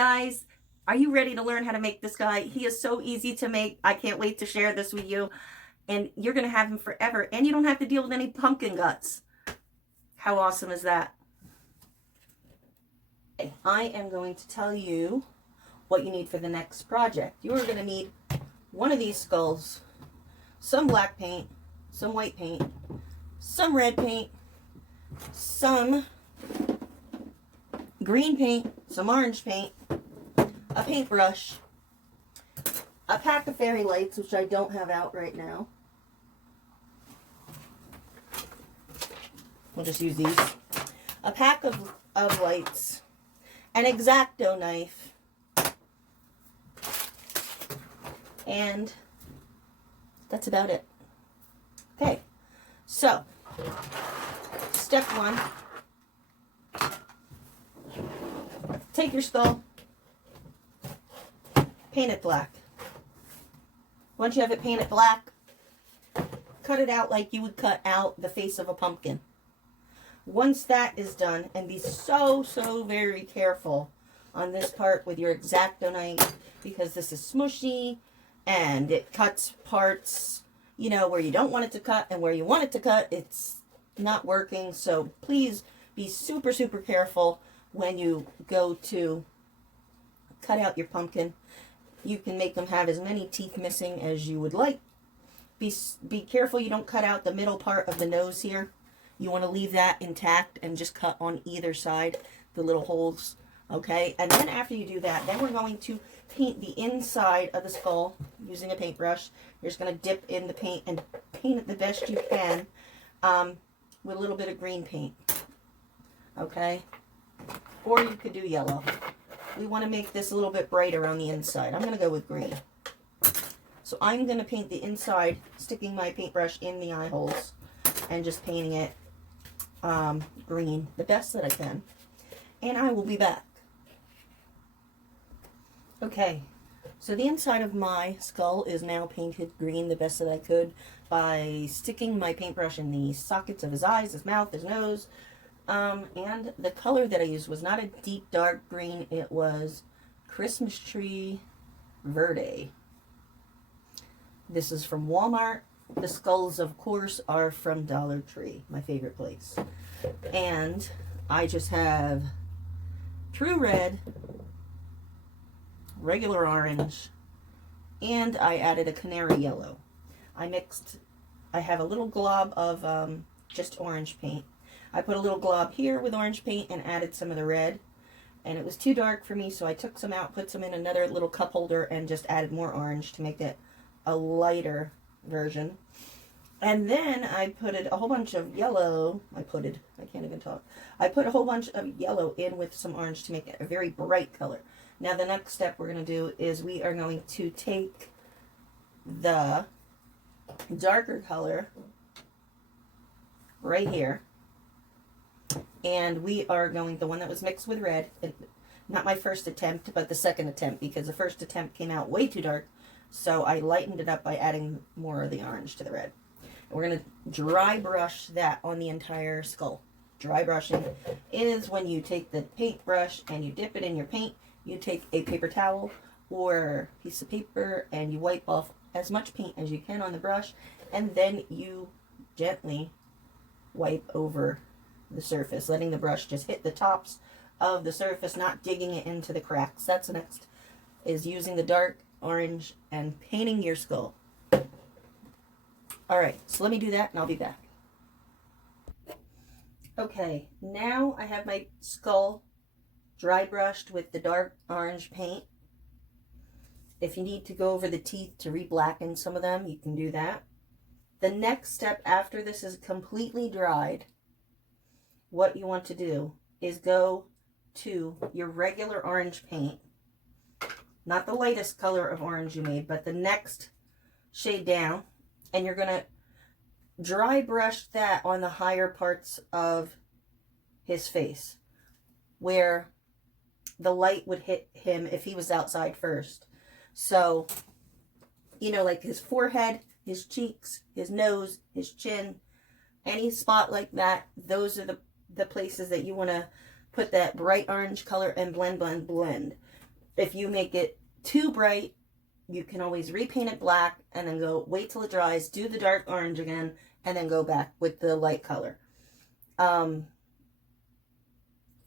guys, are you ready to learn how to make this guy? He is so easy to make. I can't wait to share this with you. And you're going to have him forever. And you don't have to deal with any pumpkin guts. How awesome is that? I am going to tell you what you need for the next project. You are going to need one of these skulls, some black paint, some white paint, some red paint, some green paint, some orange paint, a paintbrush, a pack of fairy lights, which I don't have out right now. We'll just use these. A pack of lights, an X-Acto knife, and that's about it. Okay, so step one, take your skull, paint it black. Once you have it painted black, cut it out like you would cut out the face of a pumpkin. Once that is done, and be so very careful on this part with your X-Acto knife, because this is smushy and it cuts parts, you know, where you don't want it to cut, and where you want it to cut, it's not working. So please be super careful when you go to cut out your pumpkin. You can make them have as many teeth missing as you would like. Be careful you don't cut out the middle part of the nose here. You want to leave that intact and just cut on either side, the little holes, okay? And then after you do that, then we're going to paint the inside of the skull using a paintbrush. You're just going to dip in the paint and paint it the best you can with a little bit of green paint, okay? Or you could do yellow. We want to make this a little bit brighter on the inside. I'm going to go with green. So I'm going to paint the inside, sticking my paintbrush in the eye holes and just painting it green the best that I can. And I will be back. Okay, so the inside of my skull is now painted green the best that I could by sticking my paintbrush in the sockets of his eyes, his mouth, his nose. And the color that I used was not a deep dark green, it was Christmas Tree Verde. This is from Walmart. The skulls, of course, are from Dollar Tree, my favorite place. And I just have True Red, regular orange, and I added a canary yellow. I have a little glob of just orange paint. I put a little glob here with orange paint and added some of the red. And it was too dark for me, so I took some out, put some in another little cup holder, and just added more orange to make it a lighter version. And then I put a whole bunch of yellow. I put a whole bunch of yellow in with some orange to make it a very bright color. Now the next step we're going to do is we are going to take the darker color right here, and we are going, the one that was mixed with red, not my first attempt, but the second attempt, because the first attempt came out way too dark. So I lightened it up by adding more of the orange to the red. And we're going to dry brush that on the entire skull. Dry brushing is when you take the paintbrush and you dip it in your paint. You take a paper towel or piece of paper and you wipe off as much paint as you can on the brush. And then you gently wipe over the surface, letting the brush just hit the tops of the surface, not digging it into the cracks. That's the next, is using the dark orange and painting your skull. Alright, so let me do that and I'll be back. Okay, now I have my skull dry brushed with the dark orange paint. If you need to go over the teeth to re-blacken some of them, you can do that. The next step after this is completely dried, what you want to do is go to your regular orange paint. Not the lightest color of orange you made, but the next shade down. And you're going to dry brush that on the higher parts of his face, where the light would hit him if he was outside first. So, you know, like his forehead, his cheeks, his nose, his chin, any spot like that, those are the places that you want to put that bright orange color and blend. If you make it too bright, you can always repaint it black and then go wait till it dries, do the dark orange again, and then go back with the light color.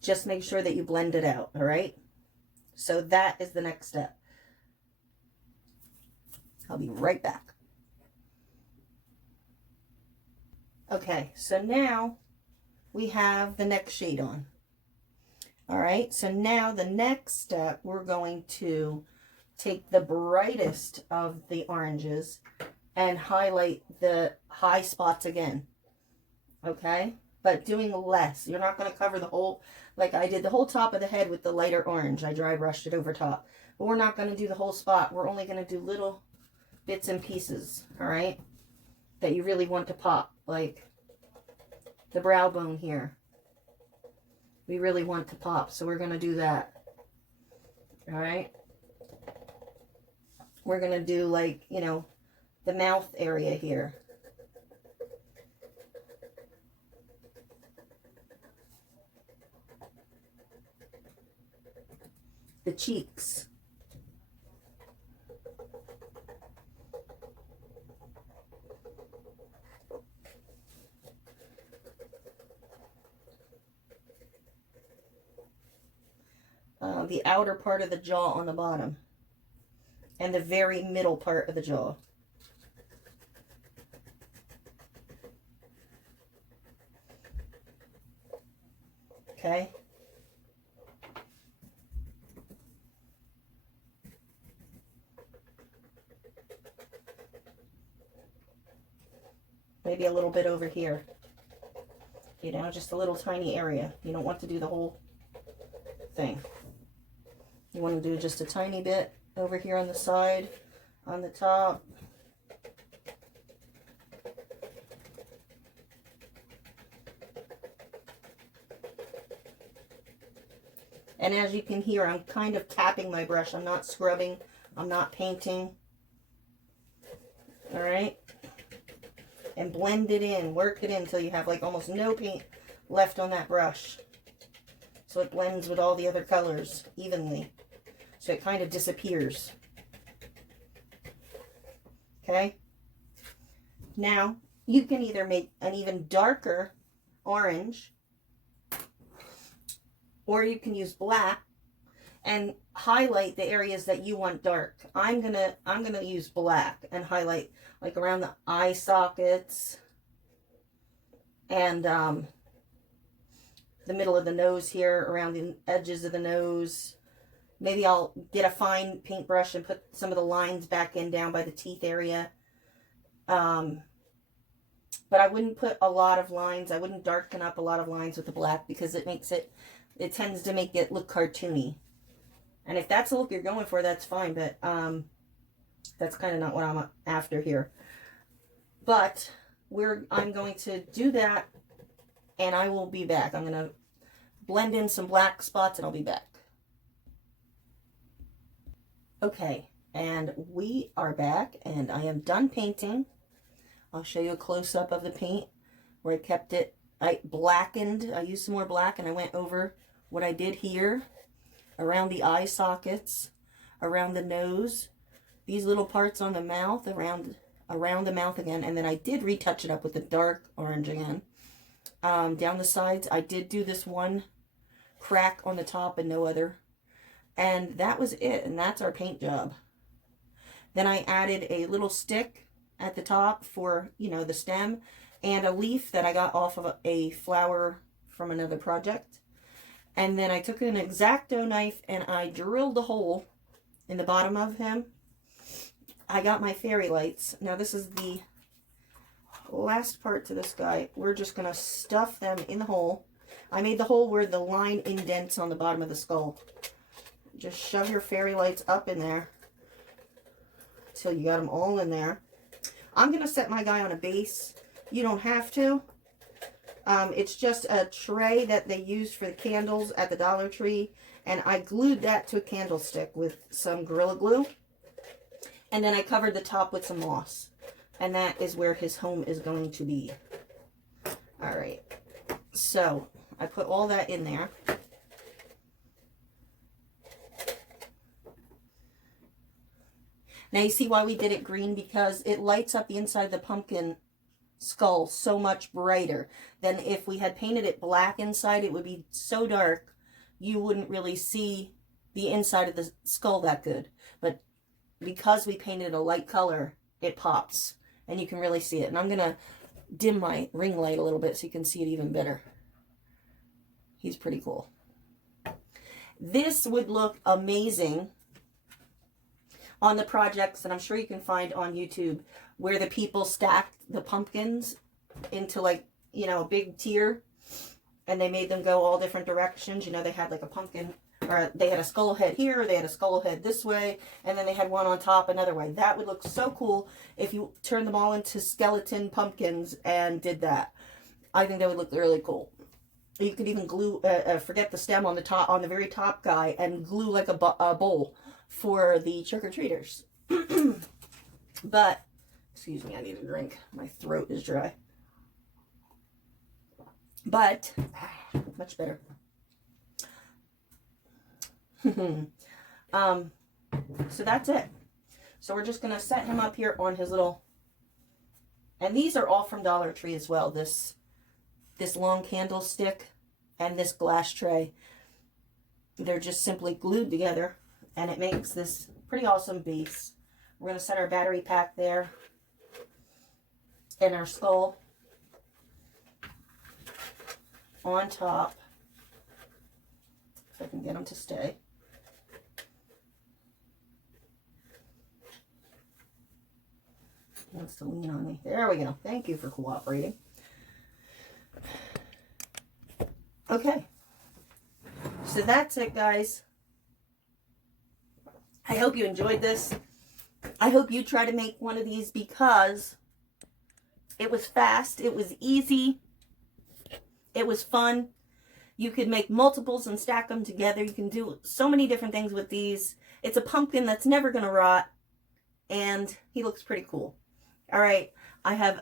Just make sure that you blend it out, all right? So that is the next step. I'll be right back. Okay, so now we have the next shade on. All right, so now the next step, we're going to take the brightest of the oranges and highlight the high spots again. Okay, but doing less. You're not going to cover the whole, like I did the whole top of the head with the lighter orange. I dry brushed it over top. But we're not going to do the whole spot. We're only going to do little bits and pieces, all right, that you really want to pop, like the brow bone here. We really want to pop, so we're going to do that, all right? We're going to do, like, you know, the mouth area here. The cheeks. The outer part of the jaw on the bottom. And the very middle part of the jaw. Okay. Maybe a little bit over here. You know, just a little tiny area. You don't want to do the whole thing. You want to do just a tiny bit over here on the side, on the top. And as you can hear, I'm kind of tapping my brush. I'm not scrubbing. I'm not painting. All right. And blend it in. Work it in until you have like almost no paint left on that brush. So it blends with all the other colors evenly. So it kind of disappears. Okay. Now, you can either make an even darker orange, or you can use black and highlight the areas that you want dark. I'm gonna use black and highlight like around the eye sockets and the middle of the nose here, around the edges of the nose. Maybe I'll get a fine paintbrush and put some of the lines back in down by the teeth area. But I wouldn't put a lot of lines. I wouldn't darken up a lot of lines with the black because it makes it tends to make it look cartoony. And if that's the look you're going for, that's fine. But that's kind of not what I'm after here. But I'm going to do that, and I will be back. I'm going to blend in some black spots, and I'll be back. Okay, and we are back, and I am done painting. I'll show you a close-up of the paint where I kept it. I blackened. I used some more black, and I went over what I did here, around the eye sockets, around the nose, these little parts on the mouth, around the mouth again, and then I did retouch it up with the dark orange again. Down the sides, I did do this one crack on the top and no other. And that was it, and that's our paint job. Then I added a little stick at the top for, you know, the stem, and a leaf that I got off of a flower from another project. And then I took an X-Acto knife and I drilled a hole in the bottom of him. I got my fairy lights. Now this is the last part to this guy. We're just going to stuff them in the hole. I made the hole where the line indents on the bottom of the skull. Just shove your fairy lights up in there till you got them all in there. I'm going to set my guy on a base. You don't have to. It's just a tray that they use for the candles at the Dollar Tree. And I glued that to a candlestick with some Gorilla Glue. And then I covered the top with some moss. And that is where his home is going to be. All right. So I put all that in there. Now you see why we did it green, because it lights up the inside of the pumpkin skull so much brighter than if we had painted it black inside. It would be so dark you wouldn't really see the inside of the skull that good. But because we painted a light color, it pops and you can really see it. And I'm gonna dim my ring light a little bit so you can see it even better. He's pretty cool. This would look amazing on the projects that I'm sure you can find on YouTube, where the people stacked the pumpkins into, like, you know, a big tier, and they made them go all different directions. You know, they had like a pumpkin, or they had a skull head here, they had a skull head this way, and then they had one on top another way. That would look so cool if you turned them all into skeleton pumpkins and did that. I think that would look really cool. You could even glue, forget the stem on the top, on the very top guy, and glue like a bowl for the trick-or-treaters. But, excuse me, I need a drink. My throat is dry. But, much better. So that's it. So we're just going to set him up here on his little, and these are all from Dollar Tree as well. This long candlestick and this glass tray. They're just simply glued together, and it makes this pretty awesome base. We're going to set our battery pack there, and our skull on top, if I can get them to stay. He wants to lean on me. There we go. Thank you for cooperating. Okay, so that's it, guys. I hope you enjoyed this. I hope you try to make one of these, because it was fast, it was easy, it was fun. You could make multiples and stack them together. You can do so many different things with these. It's a pumpkin that's never going to rot, and he looks pretty cool. All right, I have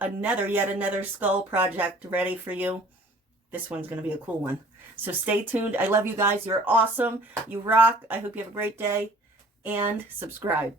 yet another skull project ready for you. This one's going to be a cool one. So stay tuned. I love you guys. You're awesome. You rock. I hope you have a great day. And subscribe.